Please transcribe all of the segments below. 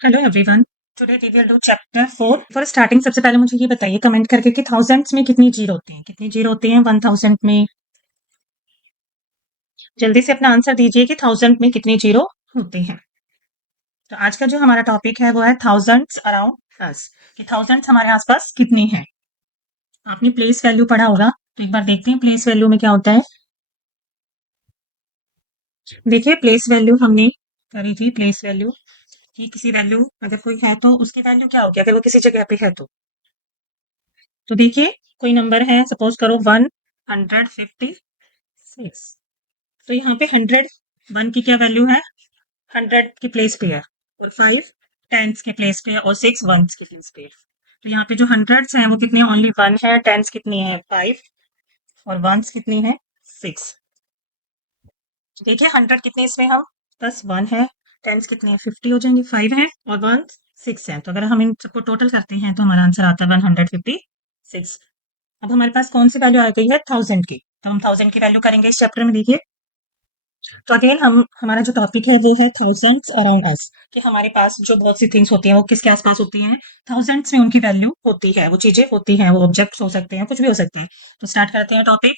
Hello everyone. Today we will do chapter 4। For starting सबसे पहले मुझे ये बताइए कमेंट करके कि थाउजेंड्स में कितनी जीरो होती हैं, कितनी जीरो होती हैं 1000 में। जल्दी से अपना आंसर दीजिए कि 1000 में कितनी जीरो होती हैं। तो आज का जो हमारा टॉपिक है वो है थाउजेंड्स अराउंड अस, कि थाउजेंड्स हमारे आसपास कितनी हैं। आपने प्लेस वैल्यू पढ़ा होगा, तो एक बार देखते हैं प्लेस वैल्यू में क्या होता है। देखिए प्लेस वैल्यू हमने करी थी। प्लेस वैल्यू कि किसी वैल्यू अगर कोई है तो उसकी वैल्यू क्या होगी अगर वो किसी जगह पे है तो देखिए कोई नंबर है, सपोज करो 156। तो यहाँ पे 101 की क्या वैल्यू है, 100 की प्लेस पे है, और 5 टेंस के प्लेस पे है, और 6 वंस की प्लेस पे है। तो यहाँ पे जो हंड्रेड्स हैं वो कितने, ओनली 1 है, टेंस कितनी है 5, और वंस कितनी है 6। देखिए 100 कितने इसमें हम, बस 1 है, टेंस कितने हैं 50 हो जाएंगे, 5 है और 1 6 है। तो अगर हम इन सबको टोटल करते हैं तो हमारा आंसर आता है 156। अब हमारे पास कौन सी वैल्यू आ गई है, 1000 की। तो हम 1000 की वैल्यू करेंगे इस चैप्टर में। देखिए तो अगेन हम हमारा जो टॉपिक है वो है थाउजेंड्स अराउंड अस, कि हमारे पास जो बहुत सी थिंग्स होती हैं वो किसके आसपास होती हैं, थाउजेंड्स में उनकी वैल्यू होती है, वो चीजें होती हैं, वो ऑब्जेक्ट्स हो सकते हैं, कुछ भी हो सकते हैं। तो स्टार्ट करते हैं topic.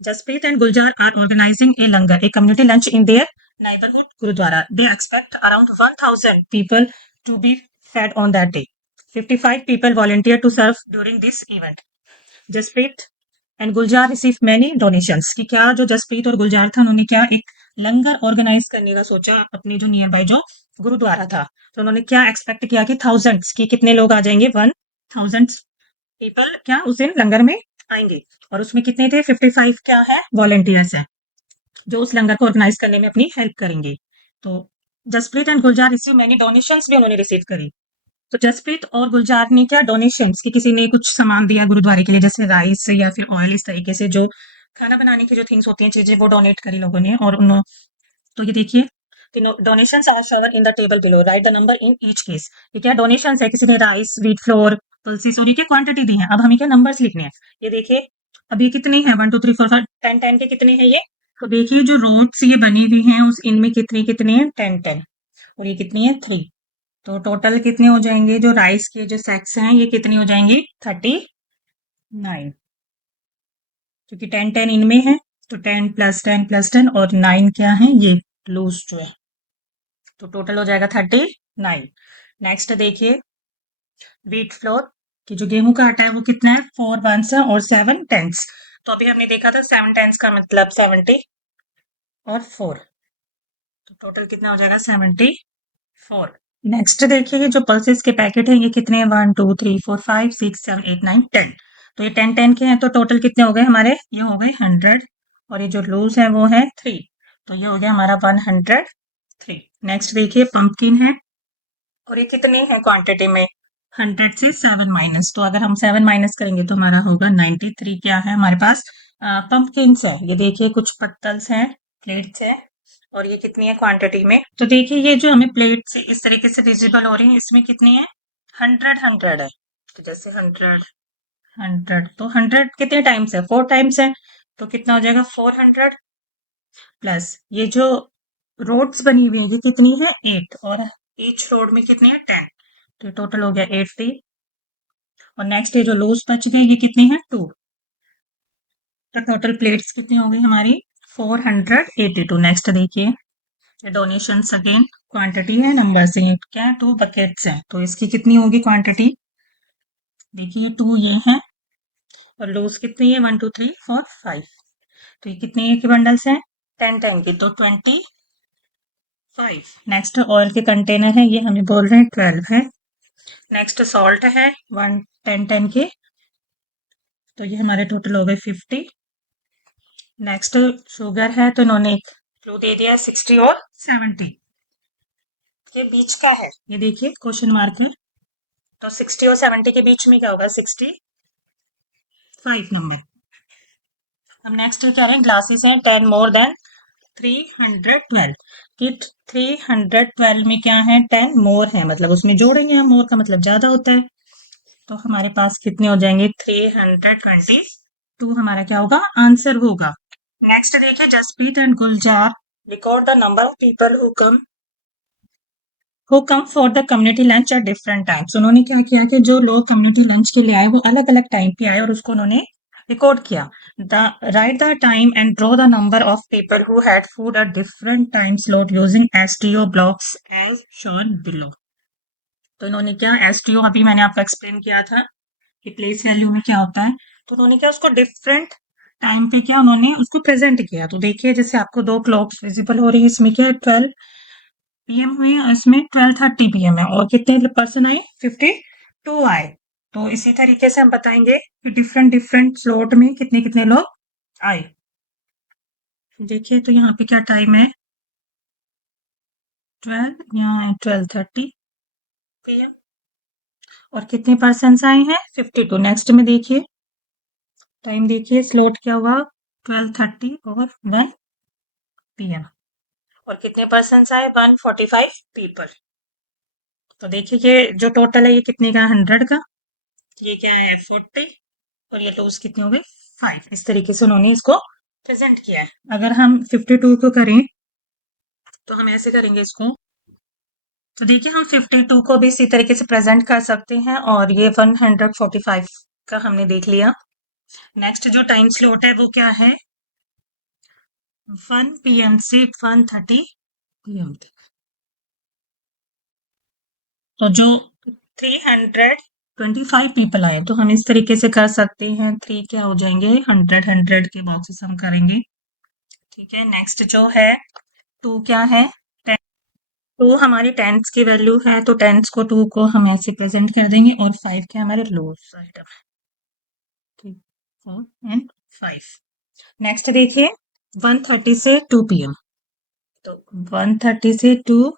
Jaspreet and Gulzar are organising a langar, a community lunch in their neighborhood gurdwara. They expect around 1000 people to be fed on that day. 55 people volunteer to serve during this event. Jaspreet and Gulzar receive many donations, कि क्या जो जसप्रीत और गुलजार था उन्होंने क्या एक लंगर organise करने का सोचा अपने जो नियर बाय जो गुरुद्वारा था। तो उन्होंने क्या एक्सपेक्ट किया कि थाउजेंड्स की कितने लोग आ जाएंगे, 1000 पीपल क्या उस दिन लंगर में आएंगे। और उसमें कितने थे, 55 क्या है वॉलंटियर्स है जो उस लंगर को ऑर्गेनाइज करने में अपनी हेल्प करेंगे। तो Jaspreet and Gulzar receive many donations भी उन्होंने रिसीव करी। तो जसप्रीत और गुलजार ने क्या डोनेशंस, कि किसी ने कुछ सामान दिया गुरुद्वारे के लिए, जैसे राइस या फिर ऑयल, इस तरीके से जो खाना बनाने की जो थिंग्स होती हैं चीजें, वो डोनेट करी लोगों ने। और उन्होंने तो ये देखिए कि donations are shown in the table below, right the number in each case. ये क्या डोनेशंस है, किसी ने राइस, व्हीट फ्लोर, पल्सिस, और ये क्या क्वांटिटी दी है। अब हमें क्या नंबर्स लिखने हैं। ये देखिए अब ये कितने हैं, 1 2 3 4 5 10 10 के कितने हैं ये। तो देखिए जो रोड्स ये बनी हुई हैं उस इनमें कितनी कितनी है, 10 10, और ये कितनी है 3। तो टोटल कितने हो जाएंगे, जो राइस के जो सेक्स हैं ये कितनी हो जाएंगी 39, क्योंकि 10 10 इनमें है। तो 10 प्लस 10 प्लस 10 और 9 क्या है ये लूज जो है। तो टोटल हो जाएगा 39। नेक्स्ट देखिए व्हीट फ्लोर, की जो गेहूं का आटा है वो कितना है, 4 वंस और 7 टेंस। तो अभी हमने देखा था 7 टेंस का मतलब 70 और 4, तो टोटल कितना हो जाएगा 74। नेक्स्ट देखिए ये जो पल्सेस के पैकेट हैं ये कितने हैं, 1 2 3 4 5 6 7 8 9 10। तो ये 10 10 के हैं, तो टोटल कितने हो गए हमारे, ये हो गए 100, और ये जो लूज है वो है 3। तो ये हो गया हमारा 103। नेक्स्ट देखिए पंपकिन है, और ये कितने हैं क्वांटिटी में, 100 से 7 माइनस। तो अगर हम 7 माइनस करेंगे तो हमारा होगा 93। क्या है हमारे पास, पंपकिन्स है। ये देखिए कुछ पत्तल्स हैं, प्लेट्स है, और ये कितनी है क्वांटिटी में। तो देखिए ये जो हमें प्लेट से इस तरीके से विजिबल हो रही है, इसमें कितनी है, 100 है। तो जैसे 100 तो 100 कितने टाइम्स है, 4 टाइम्स है। तो कितना हो जाएगा 400, प्लस ये जो रोड्स बनी हुई है ये कितनी है 8, और ईच रोड में कितनी है 10। तो टोटल हो गया 80। और नेक्स्ट ये जो लूज बच गए ये कितनी है 2। तो टोटल प्लेट्स कितनी हो गई हमारी 482। नेक्स्ट देखिए डोनेशंस अगेन, क्वांटिटी है नंबर से, क्या है 2 बकेट्स हैं, तो इसकी कितनी होगी क्वांटिटी, देखिए 2 ये है, और लूज कितनी है 1 2 3 4 5। तो ये कितने के बंडल्स हैं, 10 10 की, तो 25। नेक्स्ट ऑयल के कंटेनर है, ये हमें बोल रहे हैं 12 है। नेक्स्ट सॉल्ट है 10 10 के, तो ये हमारे टोटल हो गए 50। नेक्स्ट शुगर है, तो इन्होंने एक क्लू दे दिया 60 और 70। ये बीच का है, ये देखिए क्वेश्चन मार्क है। तो 60 और 70 के बीच में क्या होगा, 65 नंबर। अब नेक्स्ट क्या है, ग्लासेस हैं 10 मोर देन 312, कि 312 में क्या है 10 मोर है, मतलब उसमें जोड़ेंगे हम, मोर का मतलब ज्यादा होता है। तो हमारे पास कितने हो जाएंगे 322, हमारा क्या होगा आंसर होगा। नेक्स्ट देखिए Jaspreet and Gulzar record the number of people who come who come for the community lunch at different times. उन्होंने क्या किया कि जो लोग कम्युनिटी लंच के लिए आए वो अलग अलग टाइम पे आए और उसको उन्होंने रिकॉर्ड किया। The write the time and draw the number of people who had food at different time slot using STO blocks as shown below. तो इन्होंने क्या, एसटीओ अभी मैंने आपको एक्सप्लेन किया था कि प्लेस वैल्यू में क्या होता है। तो उन्होंने क्या, उसको डिफरेंट टाइम पे क्या उन्होंने उसको प्रेजेंट किया। तो देखिए जैसे आपको दो क्लॉक्स विजिबल हो रही है, इसमें क्या है 12 पीएम हुई और इसमें 12:30 पीएम है और कितने पर्सन आए, 52 आए। तो इसी तरीके से हम बताएंगे कि डिफरेंट डिफरेंट स्लॉट में कितने कितने लोग आए। देखिए तो यहाँ पे क्या टाइम है, 12, यहाँ 12:30 पीएम और कितने पर्सन आए हैं, 52। नेक्स्ट में देखिए टाइम, देखिए स्लॉट क्या हुआ, 12:30 और 1 पीएम और कितने पर्सन आए, 145 पीपल। तो देखिए ये जो टोटल है ये कितने का, 100 का। ये क्या है, 40 और ये लॉस कितने हो गए, 5। इस तरीके से उन्होंने इसको प्रेजेंट किया है। अगर हम 52 को करें तो हम ऐसे करेंगे इसको। तो देखिए हम 52 को भी इसी तरीके से प्रेजेंट कर सकते हैं और ये 145 का हमने देख लिया। नेक्स्ट जो टाइम स्लॉट है वो क्या है, 1 पीएम से 1:30 पीएम तक। तो जो 325 पीपल आए तो हम इस तरीके से कर सकते हैं, 3 क्या हो जाएंगे, 100 के बॉक्सेस हम करेंगे। ठीक है, नेक्स्ट जो है 2 क्या है, 2 हमारी टेंथ्स की वैल्यू है तो टेंथ्स को 2 को हम ऐसे प्रेजेंट कर देंगे और 5 क्या हमारे लोअर आइटम, 3, 4 एंड 5। नेक्स्ट देखिए 1:30 से 2 पीएम। तो 1:30 से 2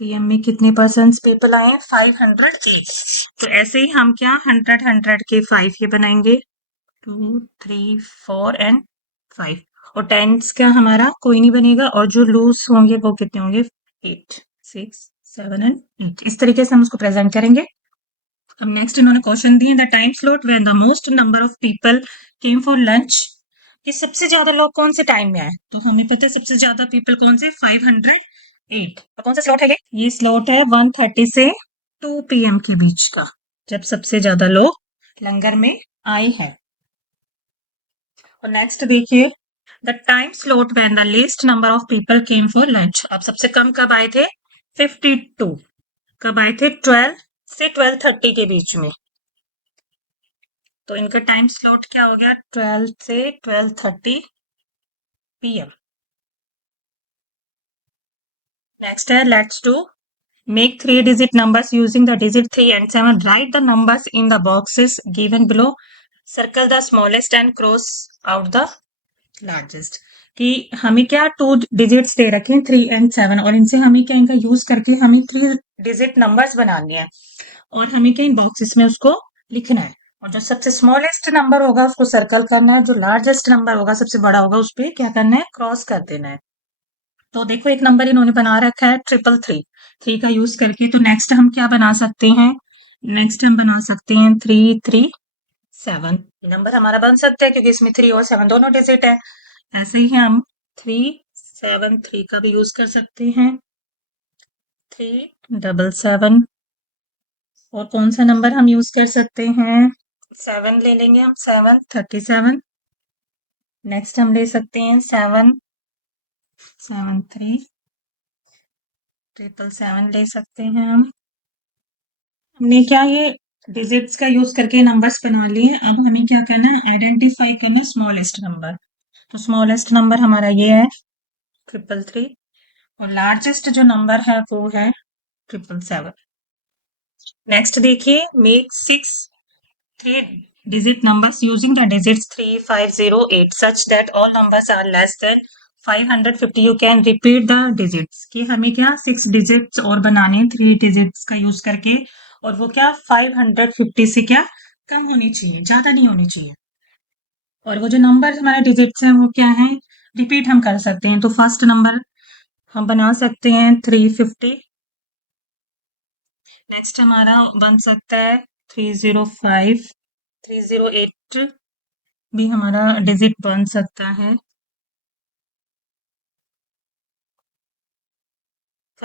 पीएम में कितने पर्सन पीपल आए हैं, 508। तो ऐसे ही हम क्या 100 के 5 ये बनाएंगे, 2, 3, 4 एंड 5। और टेंस क्या हमारा कोई नहीं बनेगा और जो लूज होंगे वो कितने होंगे, 8, 6, 7 एंड 8। इस तरीके से हम उसको प्रेजेंट करेंगे। अब नेक्स्ट इन्होंने क्वेश्चन दिए, the time slot when the most number of people came for lunch. कि सबसे ज्यादा लोग कौन से टाइम में आए, तो हमें पता है सबसे ज्यादा पीपल कौन से, 508। और कौन सा स्लॉट है ये स्लॉट है 1:30 से 2 पीएम के बीच का, जब सबसे ज्यादा लोग लंगर में आए हैं। और नेक्स्ट देखिए the time slot when the least number of people came for lunch. अब सबसे कम कब आए थे, 52। कब आए थे, 12 से 12:30 के बीच में। तो इनका टाइम स्लॉट क्या हो गया, 12 से 12:30 पीएम। नेक्स्ट है let's do make 3-digit numbers using the digit 3 and 7. Write the numbers in the boxes given below. Circle the smallest and cross out the largest. कि हमें क्या 2 डिजिट्स दे रखे हैं 3 एंड 7 और इनसे हमें क्या, इनका यूज करके हमें 3 डिजिट नंबर्स बनाने हैं और हमें क्या इन बॉक्सेस में उसको लिखना है। और जो सबसे स्मॉलेस्ट नंबर होगा उसको सर्कल करना है, जो लार्जेस्ट नंबर होगा सबसे बड़ा होगा उस पर क्या करना है, क्रॉस कर देना है। तो देखो एक नंबर इन्होंने बना रखा है 333, 3 का यूज करके। तो नेक्स्ट हम क्या बना सकते हैं, नेक्स्ट हम बना सकते हैं 337। नंबर हमारा बन सकता है क्योंकि इसमें 3 और 7 दोनों डिजिट है। ऐसे ही हम 373 का भी यूज कर सकते हैं, 377। और कौन सा नंबर हम यूज कर सकते हैं, 7 ले लेंगे हम, 737। नेक्स्ट हम ले सकते हैं 773, 777 ले सकते हैं हम। हमने क्या ये डिजिट्स का यूज करके नंबर्स बना लिए। अब हमें क्या करना है, आइडेंटिफाई करना स्मॉलेस्ट नंबर। तो स्मॉलेस्ट नंबर हमारा ये है 333 और लार्जेस्ट जो नंबर है वो है 777। नेक्स्ट देखिए make 6 3-digit numbers using the digits 3, 5, 0, 8 such that all numbers are less than 550. You can repeat the digits। कि हमें क्या 6 डिजिट्स और बनाने हैं 3 डिजिट्स का यूज करके और वो क्या 550 से क्या कम होनी चाहिए, ज्यादा नहीं होनी चाहिए। और वो जो नंबर हमारे डिजिट्स हैं वो क्या है, रिपीट हम कर सकते हैं। तो फर्स्ट नंबर हम बना सकते हैं 350। नेक्स्ट हमारा बन सकता है 305, 308 भी हमारा डिजिट बन सकता है।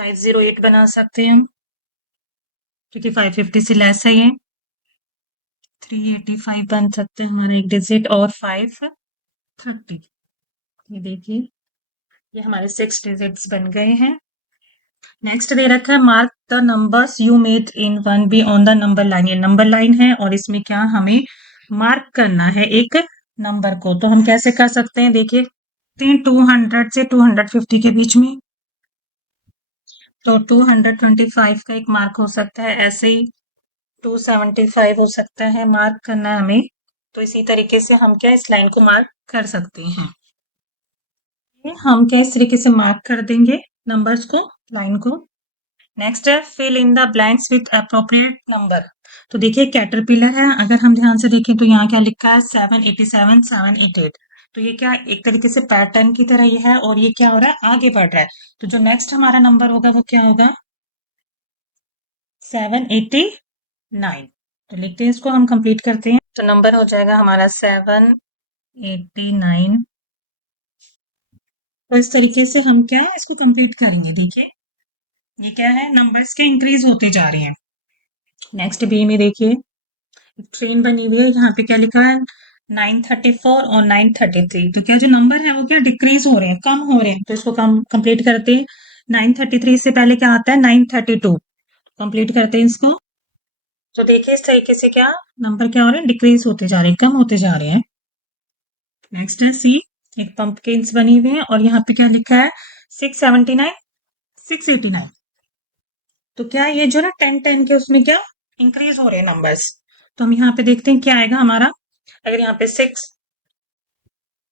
508 बना सकते हैं हम, क्योंकि 550 से लेस है ये। 385 बन सकते हैं हमारा एक डिजिट, और 530। ये देखिए, ये हमारे 6 डिजिट्स बन गए हैं। नेक्स्ट दे रखा है, mark the numbers you made in 1B on the number line. ये नंबर लाइन है और इसमें क्या हमें मार्क करना है एक नंबर को। तो हम कैसे कर सकते हैं, देखिए 200 से 250 के बीच में, तो 225 का एक मार्क हो सकता है, ऐसे ही 275 हो सकता है, मार्क करना है हमें। तो इसी तरीके से हम क्या इस लाइन को मार्क कर सकते हैं। हम क्या इस तरीके से मार्क कर देंगे नंबर्स को, लाइन को। नेक्स्ट है, fill in the blanks with appropriate number. तो देखिए कैटरपिलर है, अगर हम ध्यान से देखें तो यहाँ क्या लिखा है, 787 788। तो ये क्या एक तरीके से पैटर्न की तरह ही है, और ये क्या हो रहा है, आगे बढ़ रहा है। तो जो नेक्स्ट हमारा नंबर होगा वो क्या होगा, 789। तो लिखते हैं इसको, हम कंप्लीट करते हैं। तो नंबर हो जाएगा हमारा 789। तो इस तरीके से हम क्या इसको कंप्लीट करेंगे। देखिए ये क्या है, नंबर्स के इंक्रीज होते जा रहे हैं। नेक्स्ट बी में देखिए, ट्रेन बनी हुई है, यहाँ पे क्या लिखा है, 934 और 933। तो क्या जो नंबर है वो क्या डिक्रीज हो रहे हैं, कम हो रहे हैं। तो इसको कम कंप्लीट करते हैं। 933 से पहले क्या आता है, 932। कंप्लीट करते हैं इसको। तो देखिए इस तरीके से क्या नंबर क्या हो रहे हैं, डिक्रीज होते जा रहे हैं, कम होते जा रहे हैं। नेक्स्ट है सी, एक पंपकिन्स बनी हुई है और यहाँ पे क्या लिखा है, 679 689। तो क्या ये जो ना 10 10 के उसमें क्या इंक्रीज हो रहे हैं नंबर्स। तो हम यहाँ पे देखते हैं क्या आएगा हमारा, अगर यहाँ पे 6,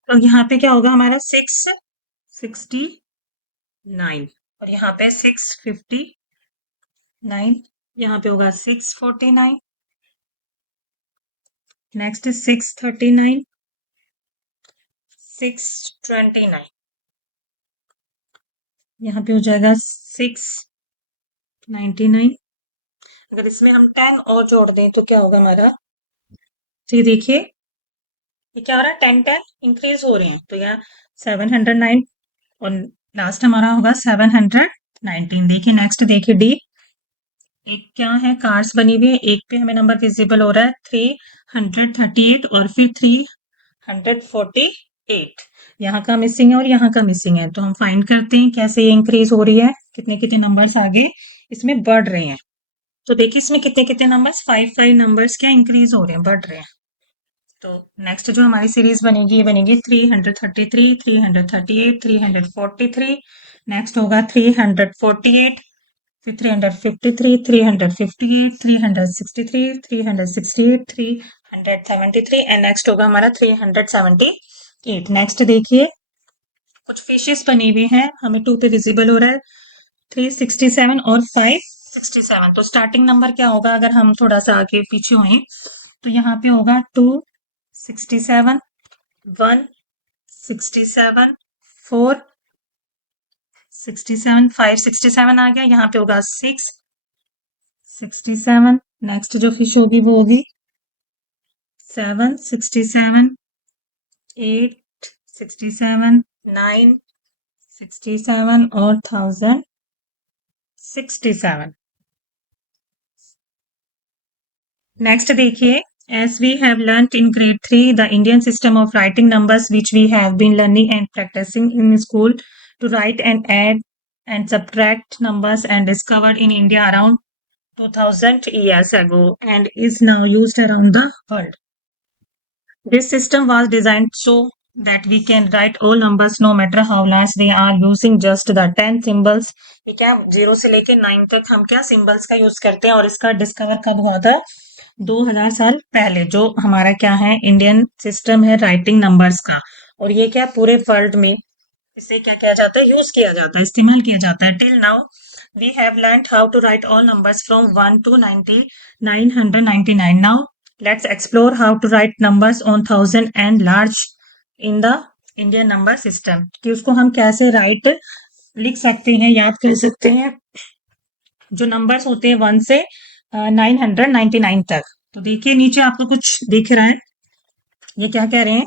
तो यहाँ पे क्या होगा हमारा 669, और यहाँ पे 659, यहाँ पे होगा 649, नेक्स्ट 639, 629, यहाँ पे हो जाएगा 699। अगर इसमें हम 10 और जोड़ दें तो क्या होगा हमारा, तो ये देखिए ये क्या हो रहा है, 10 10 इंक्रीज हो रहे हैं। तो यहाँ 709, और लास्ट हमारा होगा 719। देखिए नेक्स्ट देखिए डी, एक क्या है, कार्स बनी हुई है, एक पे हमें नंबर विजिबल हो रहा है 338 और फिर 348। यहाँ का मिसिंग है और यहाँ का मिसिंग है। तो हम फाइंड करते हैं कैसे ये इंक्रीज हो रही है, कितने कितने नंबर्स आगे इसमें बढ़ रहे हैं। तो देखिए इसमें कितने कितने नंबर्स, 5 5 नंबर्स क्या इंक्रीज हो रहे हैं, बढ़ रहे हैं। तो नेक्स्ट जो हमारी सीरीज बनेगी, ये बनेगी 333, 338, 343। नेक्स्ट होगा 348, फिर 353, 358, 363, 368, 373, एंड नेक्स्ट होगा हमारा 378। नेक्स्ट देखिए कुछ फिशेस बनी हुई हैं, हमें 2 पे विजिबल हो रहा है, 367 और 567। तो स्टार्टिंग नंबर क्या होगा, अगर हम थोड़ा सा आगे पीछे हुए तो यहाँ पे होगा 267, 167, 467, 567 आ गया। यहाँ पे होगा 667। नेक्स्ट जो फिश होगी वो होगी 767, 867, 967 और 1067। नेक्स्ट देखिए, as we have learnt in grade 3 the Indian system of writing numbers which we have been learning and practicing in school to write and add and subtract numbers and discovered in India around 2000 years ago and is now used around the world. This system was designed so that we can write all numbers no matter how large they are using just the 10 symbols. ये क्या 0 से लेके 9 तक हम क्या symbols का use करते हैं, और इसका डिस्कवर कब हुआ था, 2000 साल पहले। जो हमारा क्या है इंडियन सिस्टम है राइटिंग नंबर्स का, और ये क्या पूरे वर्ल्ड में इसे क्या किया जाता है, यूज किया जाता है, इस्तेमाल किया जाता है। Till now we have learned how to write all numbers from 1 to 999. Now let's explore how to write numbers on 1000 and large in the Indian number system, कि उसको हम कैसे राइट लिख सकते हैं, याद कर सकते हैं, जो नंबर्स होते हैं 1 से 999 तक। तो देखिए नीचे आपको कुछ दिख रहा है, ये क्या कह रहे हैं,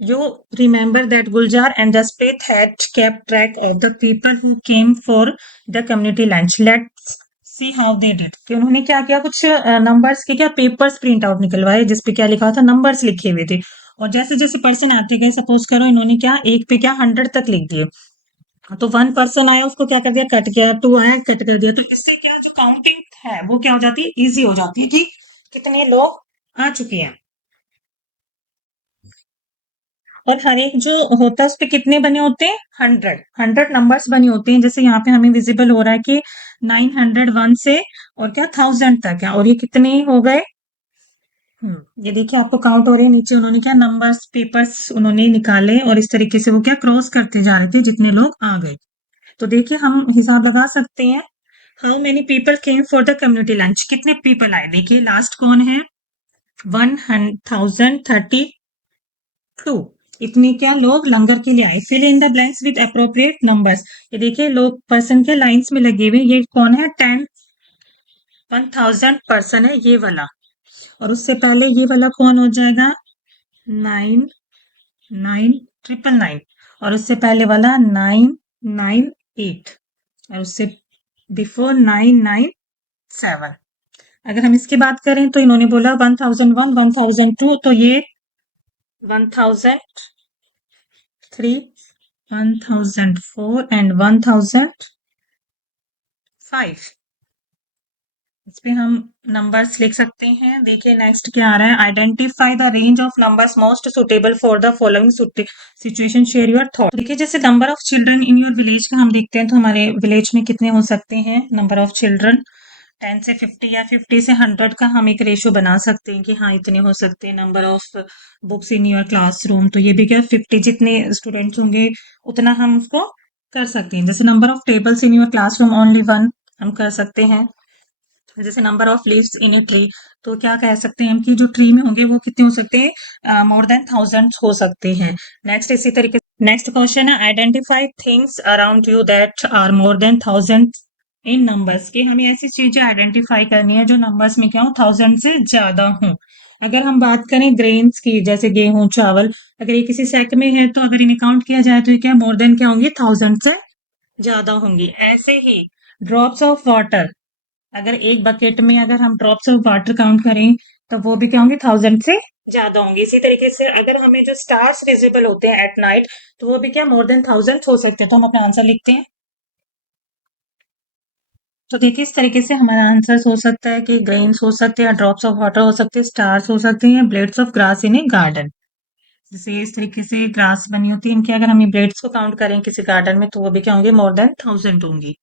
You remember that Guljar and Jasprit had kept track of the people who came for the community lunch. Let's see how they did. कि उन्होंने क्या किया, कुछ नंबर्स के क्या पेपर्स प्रिंट आउट निकलवाए जिसपे क्या लिखा था, नंबर्स लिखे हुए थे। और जैसे जैसे पर्सन आते गए, सपोज करो इन्होंने क्या एक पे क्या 100 तक लिख दिए। तो 1 पर्सन आया, उसको क्या कर दिया, कट किया। 2 आया, कट कर दिया। तो इससे क्या जो काउंटिंग है वो क्या हो जाती है, इजी हो जाती है कि कितने लोग आ चुके हैं। और हर एक जो होता है उस पे कितने बने होते हैं, 100 नंबर्स बने होते हैं। जैसे यहाँ पे हमें विजिबल हो रहा है कि 901 से और क्या 1000 तक है। और ये कितने हो गए, ये देखिए आपको काउंट हो रहे हैं। नीचे उन्होंने क्या नंबर्स पेपर्स उन्होंने निकाले और इस तरीके से वो क्या क्रॉस करते जा रहे थे जितने लोग आ गए। तो देखिए हम हिसाब लगा सकते हैं। How many people came for the community lunch, कितने पीपल आए। देखिए लास्ट कौन है, 1032। इतने क्या लोग लंगर के लिए आए। Fill in the blanks with appropriate numbers. ये देखिए लोग पर्सन के लाइंस में लगे हुए। ये कौन है, 1000 पर्सन है ये वाला। और उससे पहले ये वाला कौन हो जाएगा, 99999। और उससे पहले वाला 998। और उससे बिफोर 997। अगर हम इसकी बात करें तो इन्होंने बोला 1001, 1002, तो ये 1003, 1004 एंड 1005। इस पे हम नंबर्स लिख सकते हैं। देखिए नेक्स्ट क्या आ रहा है, identify the range of numbers most suitable for the following situation, share your thought. देखिए जैसे number of children in your village का हम देखते हैं, तो हमारे विलेज में कितने हो सकते हैं नंबर ऑफ चिल्ड्रन, 10 से 50 या 50 से 100 का हम एक रेशो बना सकते हैं कि हाँ इतने हो सकते हैं। Number of books in your classroom, तो ये भी क्या 50, जितने स्टूडेंट्स होंगे उतना हम उसको कर सकते हैं। जैसे number of tables in your classroom only 1 हम कर सकते हैं। जैसे number of leaves in a tree, तो क्या कह सकते हैं हम कि जो ट्री में होंगे वो कितने हो सकते हैं, मोर देन 1000 हो सकते हैं। नेक्स्ट इसी तरीके से नेक्स्ट क्वेश्चन है, identify things around you that are more than 1000 in numbers. के हमें ऐसी चीजें आइडेंटिफाई करनी है जो नंबर्स में क्या हो 1000 से ज्यादा हो। अगर हम बात करें ग्रेन्स की, जैसे गेहूं चावल, अगर ये किसी सेक में है तो अगर इन्हें काउंट किया जाए तो ये क्या मोर देन क्या होंगे, 1000 से ज्यादा होंगी। ऐसे ही ड्रॉप्स ऑफ वाटर, अगर एक बकेट में अगर हम ड्रॉप्स ऑफ वाटर काउंट करें तो वो भी क्या होंगे, 1000 से ज्यादा होंगे। इसी तरीके से अगर हमें जो स्टार्स विजिबल होते हैं एट नाइट, तो वो भी क्या मोर देन 1000 हो सकते हैं। तो हम अपना आंसर लिखते हैं। तो देखिए इस तरीके से हमारा आंसर हो सकता है कि ग्रेन्स हो सकते हैं, ड्रॉप्स ऑफ वाटर हो सकते हैं, स्टार्स हो सकते हैं, blades of grass in A garden. जैसे इस तरीके से ग्रास बनी होती है इनके, अगर हम ब्लेड्स को काउंट करें किसी गार्डन में तो वो भी क्या होंगे, मोर देन 1000 होंगी।